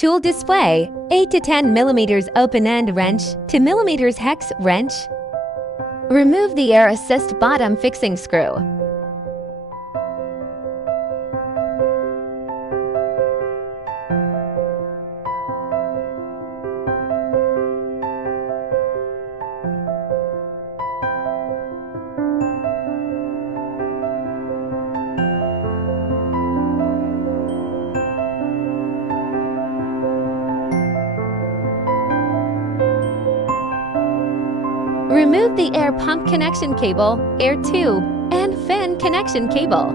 Tool display, 8 to 10 mm open-end wrench, 2 mm hex wrench. Remove the air assist bottom fixing screw. Remove the air pump connection cable, air tube, and fan connection cable.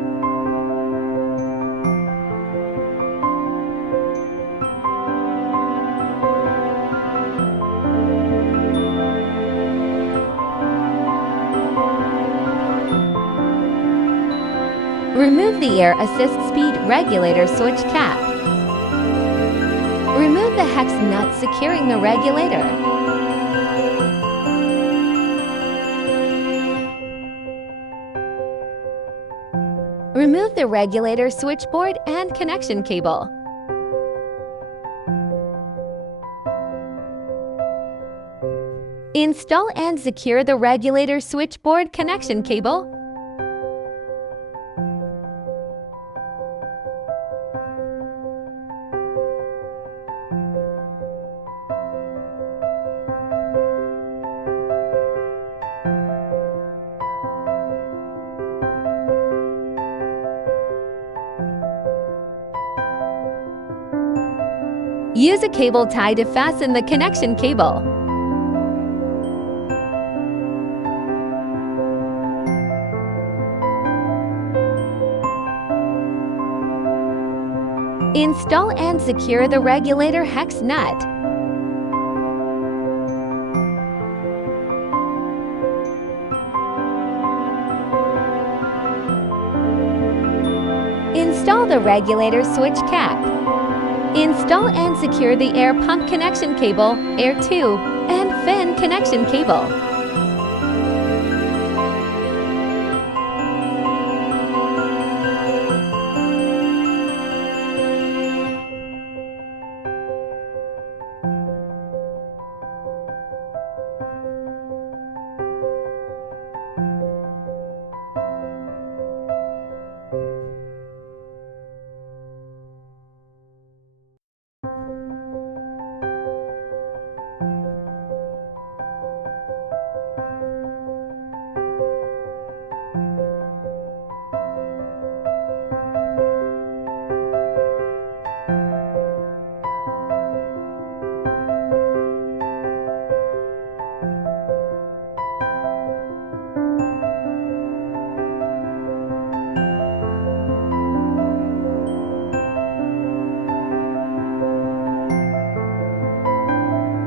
Remove the air assist speed regulator switch cap. Remove the hex nut securing the regulator. Remove the regulator switchboard and connection cable. Install and secure the regulator switchboard connection cable. Use a cable tie to fasten the connection cable. Install and secure the regulator hex nut. Install the regulator switch cap. Install and secure the air pump connection cable, air tube, and fan connection cable.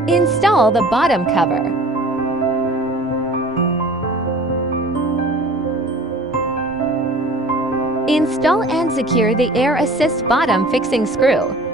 Install the bottom cover. Install and secure the air assist bottom fixing screw.